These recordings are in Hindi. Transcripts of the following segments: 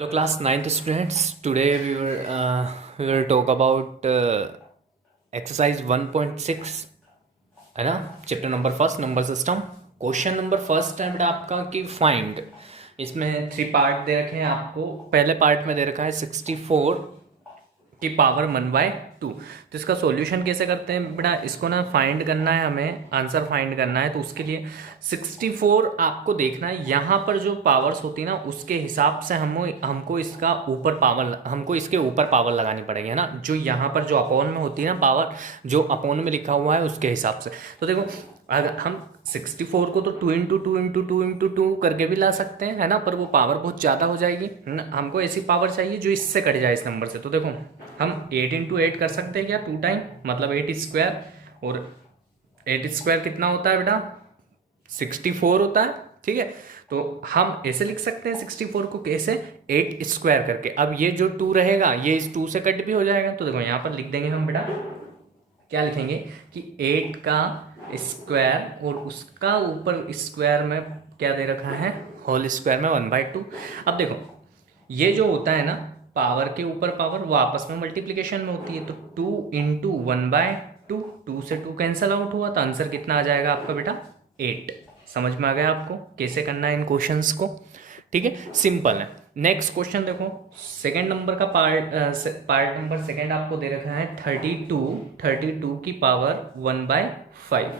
Hello, class ninth students. Today we will talk about exercise 1.6 है ना, chapter number first number system. Question number first है बेटा आपका कि फाइंड। इसमें थ्री पार्ट दे रखे हैं आपको। पहले पार्ट में दे रखा है 64 की पावर 1/2। तो इसका सॉल्यूशन कैसे करते हैं बेटा, इसको ना फाइंड करना है, हमें आंसर फाइंड करना है। तो उसके लिए 64 आपको देखना है, यहाँ पर जो पावर्स होती है ना उसके हिसाब से हमको इसका ऊपर पावर, हमको इसके ऊपर पावर लगानी पड़ेगी, है ना। जो यहाँ पर जो अपोन में होती है ना पावर, जो अपोन में लिखा हुआ है उसके हिसाब से। तो देखो, अगर हम 64 को तो 2 × 2 × 2 × 2 करके भी ला सकते हैं, है ना, पर वो पावर बहुत ज़्यादा हो जाएगी, है ना। हमको ऐसी पावर चाहिए जो इससे कट जाए, इस नंबर से। तो देखो, हम 8 × 8 कर सकते हैं क्या, 2 टाइम, मतलब 8 स्क्वायर। और 8 स्क्वायर कितना होता है बेटा, 64 होता है, ठीक है। तो हम ऐसे लिख सकते हैं 64 को, कैसे, 8 स्क्वायर करके। अब ये जो 2 रहेगा ये इस 2 से कट भी हो जाएगा। तो देखो यहाँ पर लिख देंगे हम बेटा, क्या लिखेंगे कि 8 का स्क्वायर और उसका ऊपर स्क्वायर में क्या दे रखा है, होल स्क्वायर में 1/2। अब देखो, ये जो होता है ना पावर के ऊपर पावर, वो आपस में मल्टीप्लिकेशन में होती है। तो 2 × 1/2, 2 से 2 कैंसल आउट हुआ, तो आंसर कितना आ जाएगा आपका बेटा, 8। समझ में आ गया आपको कैसे करना है इन क्वेश्चंस को, ठीक है, सिंपल है। नेक्स्ट क्वेश्चन देखो, सेकंड नंबर का पार्ट नंबर सेकंड आपको दे रखा है 32 की पावर 1/5,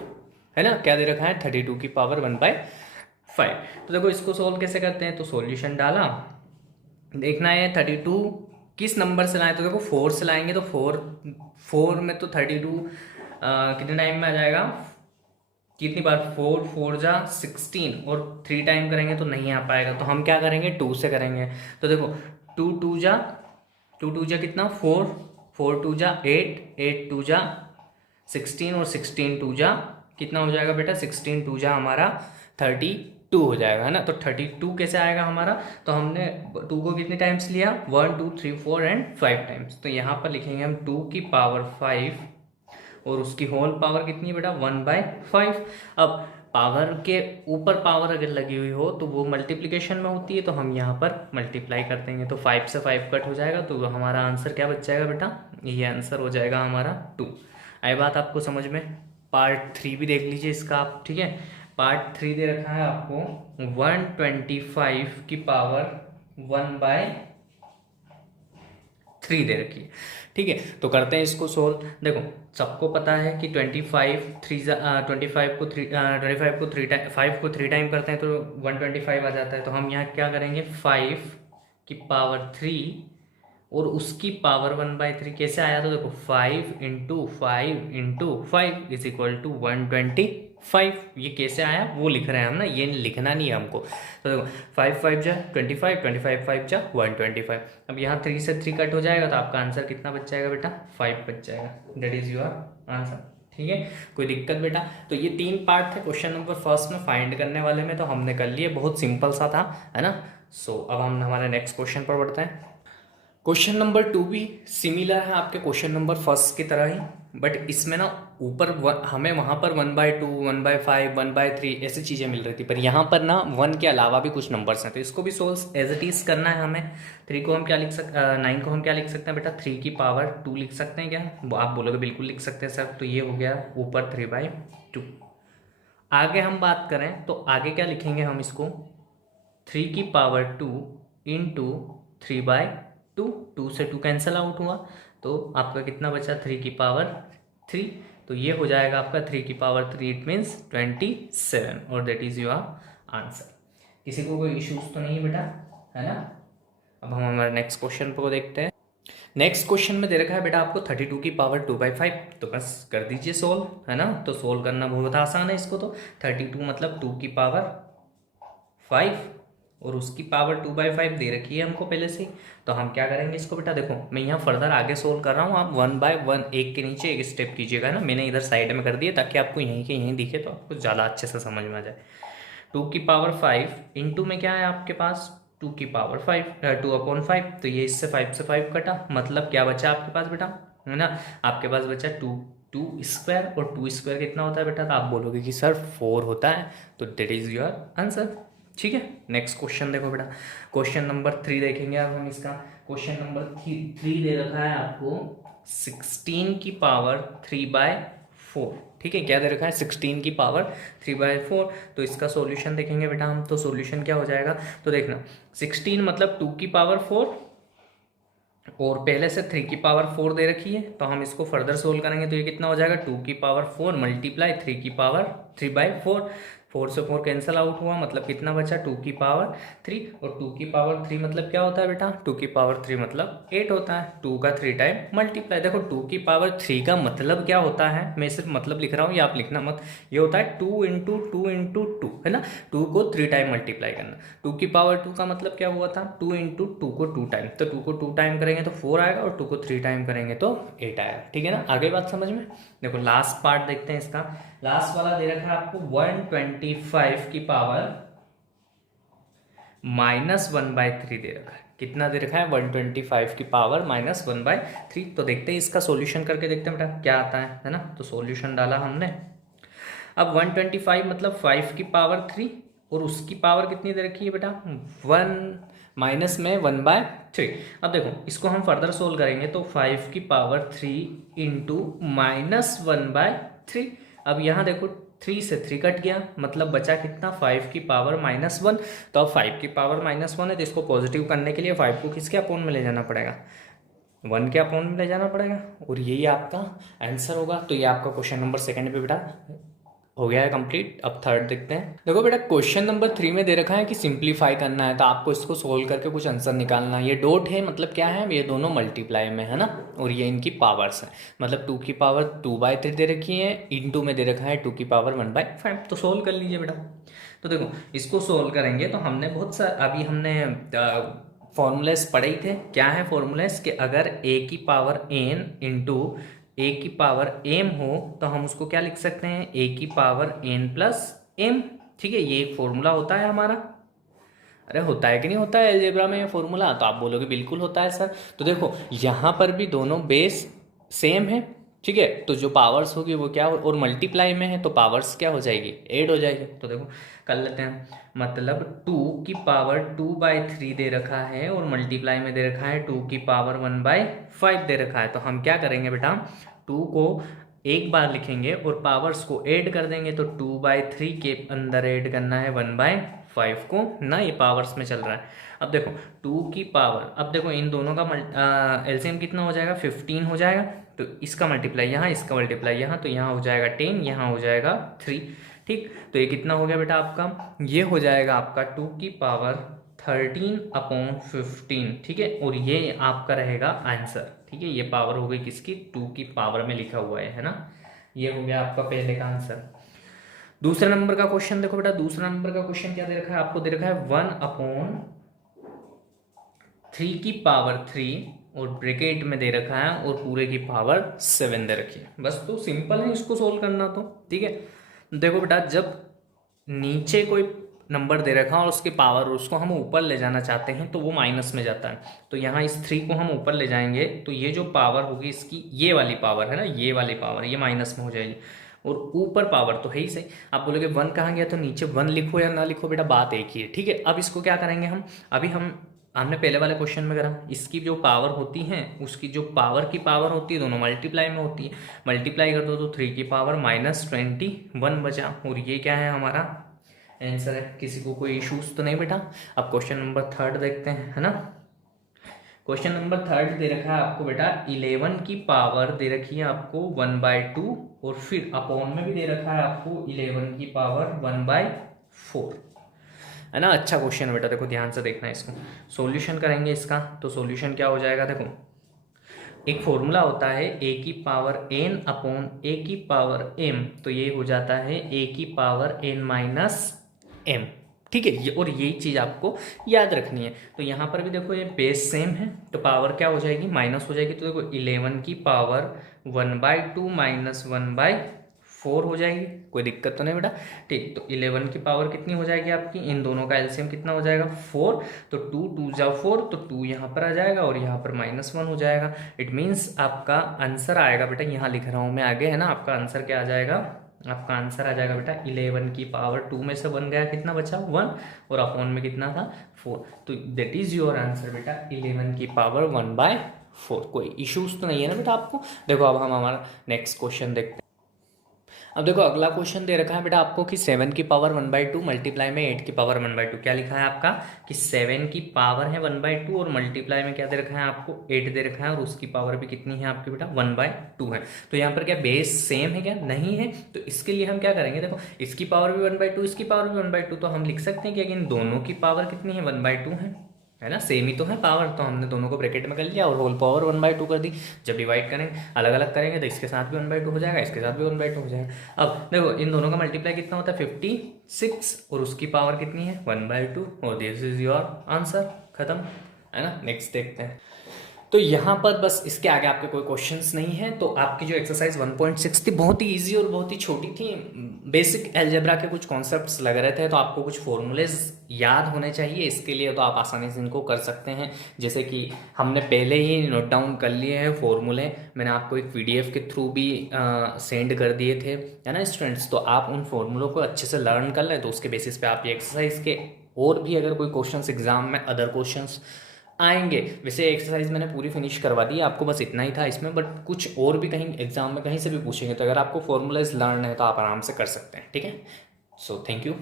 है ना। क्या दे रखा है, 32 की पावर 1/5। तो देखो इसको सोल्व कैसे करते हैं, तो सॉल्यूशन डाला, देखना है 32 किस नंबर से लाएं। तो देखो 4 से लाएंगे, तो 4 में तो 32 कितने टाइम में आ जाएगा, कितनी बार, 4 4 जा 16, और 3 टाइम करेंगे तो नहीं आ पाएगा। तो हम क्या करेंगे, 2 से करेंगे। तो देखो 2 2 जा कितना, 4 4 2 जा 8 8 2 जा 16, और 16 2 जा कितना हो जाएगा बेटा, 16 2 जा हमारा 32 हो जाएगा, है ना। तो 32 कैसे आएगा हमारा, तो हमने 2 को कितने टाइम्स लिया, 1 2 3 4 एंड 5 टाइम्स। तो यहाँ पर लिखेंगे हम 2 की पावर 5, और उसकी होल पावर कितनी है बेटा, 1/5। अब पावर के ऊपर पावर अगर लगी हुई हो तो वो मल्टीप्लिकेशन में होती है, तो हम यहाँ पर मल्टीप्लाई कर देंगे। तो 5 से 5 कट हो जाएगा, तो हमारा आंसर क्या बच जाएगा बेटा, ये आंसर हो जाएगा हमारा 2। आई बात आपको समझ में। पार्ट 3 भी देख लीजिए इसका आप, ठीक है। पार्ट 3 दे रखा है आपको 125 की पावर 1/3 दे रखी है, ठीक है। तो करते हैं इसको सोल्व। देखो सबको पता है कि 25 को 3 टाइम, 5 को 3 टाइम करते हैं तो 125 आ जाता है। तो हम यहाँ क्या करेंगे, 5 की पावर 3 और उसकी पावर 1/3 कैसे आया, तो देखो 5 × 5 × 5 इज इक्वल टू 125। ये कैसे आया वो लिख रहे हैं हम ना, ये लिखना नहीं है हमको। तो देखो 5 5 जा 25, 25 5 जा 125। अब यहाँ 3 से 3 कट हो जाएगा, तो आपका आंसर कितना बच जाएगा बेटा, 5 बच जाएगा। दैट इज योर आंसर, ठीक है। कोई दिक्कत बेटा। तो ये 3 पार्ट थे क्वेश्चन नंबर फर्स्ट में फाइंड करने वाले में, तो हमने कर लिए, बहुत सिंपल सा था, है ना। सो अब हम हमारे नेक्स्ट क्वेश्चन पर बढ़ते हैं। क्वेश्चन नंबर 2 भी सिमिलर है आपके क्वेश्चन नंबर फर्स्ट की तरह ही, बट इसमें ना ऊपर हमें वहाँ पर 1/2 1/5 1/3 ऐसी चीज़ें मिल रही थी, पर यहाँ पर ना 1 के अलावा भी कुछ नंबर्स हैं। तो इसको भी सोल्व एज इट इज़ करना है हमें। 3 को हम क्या लिख सकते, 9 को हम क्या लिख सकते हैं बेटा, 3 की पावर 2 लिख सकते हैं क्या, आप बोलोगे बिल्कुल लिख सकते हैं सर। तो ये हो गया ऊपर 3/2। आगे हम बात करें तो आगे क्या लिखेंगे हम इसको, 3 की पावर 2 इंटू 3/2, 2 से 2 कैंसल आउट हुआ, तो आपका कितना बचा, 3 की पावर 3। तो ये हो जाएगा आपका 3 की पावर 3, इट मीन्स 27, और दैट इज योर आंसर। किसी को कोई इश्यूज तो नहीं है बेटा, है ना। अब हम हमारे नेक्स्ट क्वेश्चन को देखते हैं। नेक्स्ट क्वेश्चन में दे रखा है बेटा आपको 32 की पावर 2/5। तो बस कर दीजिए सोल्व, है ना। तो सोल्व करना बहुत आसान है इसको। तो 32 मतलब 2 की पावर 5, और उसकी पावर 2/5 दे रखी है हमको पहले से ही। तो हम क्या करेंगे इसको बेटा, देखो मैं यहाँ फर्दर आगे सोल्व कर रहा हूँ, आप 1/1 एक के नीचे एक स्टेप कीजिएगा ना। मैंने इधर साइड में कर दिया ताकि आपको यहीं के यहीं दिखे, तो आपको ज़्यादा अच्छे से समझ में आ जाए। 2 की पावर 5 इंटू में क्या है आपके पास, 2 की पावर 5 2/5। तो ये इससे 5 से 5 कटा, मतलब क्या बचा आपके पास बेटा, है ना। आपके पास बचा 2 स्क्वायर, और 2 स्क्वायर कितना होता है बेटा, तो आप बोलोगे कि सर 4 होता है। तो दैट इज योर आंसर, ठीक है। नेक्स्ट क्वेश्चन देखो बेटा, क्वेश्चन नंबर 3 देखेंगे अब हम इसका। क्वेश्चन नंबर 3 दे रखा है आपको 16 की पावर 3/4। ठीक है, क्या दे रखा है? 16 की पावर 3/4। तो इसका सॉल्यूशन देखेंगे बेटा हम। तो सॉल्यूशन क्या हो जाएगा? तो देखना 16 मतलब 2 की पावर 4 और पहले से 3 की पावर 4 दे रखी है, तो हम इसको फर्दर सोल्व करेंगे तो ये कितना हो जाएगा? 2 की पावर 4 मल्टीप्लाई 3 की पावर 3/4। 4 से 4 कैंसिल आउट हुआ, मतलब कितना बचा? 2 की पावर 3। और 2 की पावर 3 मतलब क्या होता है बेटा? 2 की पावर 3 मतलब 8 होता है। 2 का 3 टाइम मल्टीप्लाई। देखो 2 की पावर 3 का मतलब क्या होता है, मैं सिर्फ मतलब लिख रहा हूँ, ये आप लिखना मत। ये होता है 2 इंटू 2 इंटू 2, है ना। 2 को 3 टाइम मल्टीप्लाई करना। 2 की पावर 2 का मतलब क्या हुआ था? 2 इंटू 2 को 2 टाइम, तो 2 को 2 टाइम करेंगे तो 4 आएगा और 2 को 3 टाइम करेंगे तो 8 आएगा। ठीक है ना, आगे बात समझ में। देखो लास्ट पार्ट देखते हैं इसका। लास्ट वाला दे रखा है आपको 125 की पावर -1/3 दे रखा है। कितना दे रखा है? 125 की पावर -1/3। तो देखते हैं इसका सॉल्यूशन करके देखते हैं बेटा क्या आता है ना। तो सॉल्यूशन डाला हमने। अब 125 मतलब 5 की पावर 3 और उसकी पावर कितनी दे रखी है बेटा? 1 माइनस में 1/3। अब देखो इसको हम फर्दर सोल्व करेंगे तो 5 की पावर 3 इंटू -1/3। अब यहाँ देखो 3 से 3 कट गया, मतलब बचा कितना? 5 की पावर -1। तो अब 5 की पावर -1 है तो इसको पॉजिटिव करने के लिए 5 को किसके अपोन में ले जाना पड़ेगा? 1 के अपोन में ले जाना पड़ेगा और यही आपका आंसर होगा। तो ये आपका क्वेश्चन नंबर 2 पे बेटा हो गया है कंप्लीट। अब थर्ड देखते हैं। देखो बेटा क्वेश्चन नंबर 3 में दे रखा है कि सिंप्लीफाई करना है, तो आपको इसको सोल्व करके कुछ आंसर निकालना है। ये डॉट है मतलब क्या है? ये दोनों मल्टीप्लाई में है ना, और ये इनकी पावर्स है। मतलब 2 की पावर 2/3 दे रखी है, इंटू में दे रखा है 2 की पावर 1/5। तो सोल्व कर लीजिए बेटा। तो देखो इसको सोल्व करेंगे तो हमने बहुत सा अभी हमने फॉर्मूलेस पढ़े ही थे। क्या है फॉर्मूलेस? कि अगर a की पावर n इंटू ए की पावर m हो तो हम उसको क्या लिख सकते हैं? a की पावर n प्लस m। ठीक है, ये एक फॉर्मूला होता है हमारा। अरे होता है कि नहीं होता है अलजेब्रा में ये फॉर्मूला? तो आप बोलोगे बिल्कुल होता है सर। तो देखो यहाँ पर भी दोनों बेस सेम है। ठीक है, तो जो पावर्स होगी वो क्या और मल्टीप्लाई में है तो पावर्स क्या हो जाएगी? ऐड हो जाएगी। तो देखो कर लेते हैं। मतलब 2 की पावर 2/3 दे रखा है और मल्टीप्लाई में दे रखा है 2 की पावर 1/5 दे रखा है। तो हम क्या करेंगे बेटा? 2 को एक बार लिखेंगे और पावर्स को ऐड कर देंगे। तो 2/3 के अंदर ऐड करना है 1/5 को ना, ये पावर्स में चल रहा है। अब देखो 2 की पावर, अब देखो इन दोनों का एलसीएम कितना हो जाएगा? 15 हो जाएगा। तो इसका मल्टीप्लाई यहाँ, इसका मल्टीप्लाई यहाँ, तो यहाँ हो जाएगा 10, यहाँ हो जाएगा 3। ठीक, तो ये कितना हो गया बेटा आपका? ये हो जाएगा आपका 2 की पावर 13/15। ठीक है, और ये आपका रहेगा आंसर। ठीक है, ये पावर हो गई किसकी? 2 की पावर में लिखा हुआ है ना। ये हो गया आपका पहले का आंसर। दूसरे नंबर का क्वेश्चन देखो बेटा। दूसरा नंबर का क्वेश्चन क्या दे रखा है आपको? दे रखा है 1/3 की पावर 3 और ब्रैकेट में दे रखा है और पूरे की पावर 7 दे रखी है। बस तो सिंपल है इसको सोल्व करना। तो ठीक है, देखो बेटा जब नीचे कोई नंबर दे रखा है और उसकी पावर उसको हम ऊपर ले जाना चाहते हैं तो वो माइनस में जाता है। तो यहाँ इस 3 को हम ऊपर ले जाएंगे तो ये जो पावर होगी इसकी, ये वाली पावर है ना, ये वाली पावर ये माइनस में हो जाएगी और ऊपर पावर तो है ही सही। आप बोलोगे 1 कहाँ गया? तो नीचे 1 लिखो या ना लिखो बेटा, बात एक ही है। ठीक है, अब इसको क्या करेंगे हम? अभी हमने पहले वाले क्वेश्चन में करा, इसकी जो पावर होती है उसकी जो पावर की पावर होती है दोनों मल्टीप्लाई में होती है। मल्टीप्लाई कर दो तो 3 की पावर -21 बचा और ये क्या है हमारा आंसर है। किसी को कोई इश्यूज तो नहीं बेटा? अब क्वेश्चन नंबर 3 देखते हैं, है ना। क्वेश्चन नंबर 3 दे रखा है आपको बेटा 11 की पावर दे रखी है आपको 1/2 और फिर अपॉन में भी दे रखा है आपको 11 की पावर 1/4, है ना। अच्छा क्वेश्चन है बेटा, देखो ध्यान से देखना है इसको। सॉल्यूशन करेंगे इसका तो सॉल्यूशन क्या हो जाएगा? देखो एक फॉर्मूला होता है a की पावर n अपॉन a की पावर m, तो ये हो जाता है a की पावर n माइनस m। ठीक है, ये और यही चीज़ आपको याद रखनी है। तो यहाँ पर भी देखो ये बेस सेम है तो पावर क्या हो जाएगी? माइनस हो जाएगी। तो देखो 11 की पावर 1/2 माइनस 1/4 हो जाएगी। कोई दिक्कत तो नहीं बेटा? ठीक, तो 11 की पावर कितनी हो जाएगी आपकी? इन दोनों का एलसीएम कितना हो जाएगा? 4। तो 2 2 जा 4, तो 2 यहाँ पर आ जाएगा और यहाँ पर -1 हो जाएगा। इट मीन्स आपका आंसर आएगा बेटा, यहाँ लिख रहा हूँ मैं आगे, है ना। आपका आंसर क्या आ जाएगा? आपका आंसर आ जाएगा बेटा 11 की पावर 2 में से 1 गया, कितना बचा 1, और अपॉन में कितना था 4। तो दैट इज योर आंसर बेटा 11 की पावर 1/4। कोई इश्यूज तो नहीं है ना बेटा आपको। देखो अब हम हमारा नेक्स्ट क्वेश्चन देखते हैं। अब देखो अगला क्वेश्चन दे रखा है बेटा आपको कि 7 की पावर 1/2 मल्टीप्लाई में 8 की पावर 1/2। क्या लिखा है आपका कि 7 की पावर है 1/2 और मल्टीप्लाई में क्या दे रखा है आपको 8 दे रखा है, और उसकी पावर भी कितनी है आपकी बेटा 1/2 है। तो यहाँ पर क्या बेस सेम है क्या, नहीं है। तो इसके लिए हम क्या करेंगे, देखो इसकी पावर भी 1/2 इसकी पावर भी 1/2, तो हम लिख सकते हैं कि इन दोनों की पावर कितनी है 1/2 है ना, सेम ही तो है पावर। तो हमने दोनों को ब्रैकेट में कर लिया और होल पावर 1/2 कर दी। जब डिवाइड करेंगे अलग अलग करेंगे तो इसके साथ भी 1/2 हो जाएगा, इसके साथ भी 1/2 हो जाएगा। अब देखो इन दोनों का मल्टीप्लाई कितना होता है 56, और उसकी पावर कितनी है 1/2, और दिस इज योर आंसर, खत्म है ना। नेक्स्ट देखते हैं। तो यहाँ पर बस इसके आगे आपके कोई क्वेश्चंस नहीं है। तो आपकी जो एक्सरसाइज 1.6 थी बहुत ही इजी और बहुत ही छोटी थी। बेसिक अलजेब्रा के कुछ कॉन्सेप्ट्स लग रहे थे, तो आपको कुछ फॉर्मूलेज याद होने चाहिए इसके लिए, तो आप आसानी से इनको कर सकते हैं। जैसे कि हमने पहले ही नोट डाउन कर लिए हैं फॉर्मूले, मैंने आपको एक PDF के थ्रू भी सेंड कर दिए थे, है ना स्टूडेंट्स। तो आप उन फॉर्मूलों को अच्छे से लर्न कर लें, तो उसके बेसिस पे आप ये एक्सरसाइज के और भी अगर कोई क्वेश्चंस एग्जाम में अदर क्वेश्चंस आएंगे। वैसे एक्सरसाइज मैंने पूरी फिनिश करवा दी, आपको बस इतना ही था इसमें, बट कुछ और भी कहीं एग्जाम में कहीं से भी पूछेंगे, तो अगर आपको फॉर्मूलाज लर्न है तो आप आराम से कर सकते हैं, ठीक है। So thank you.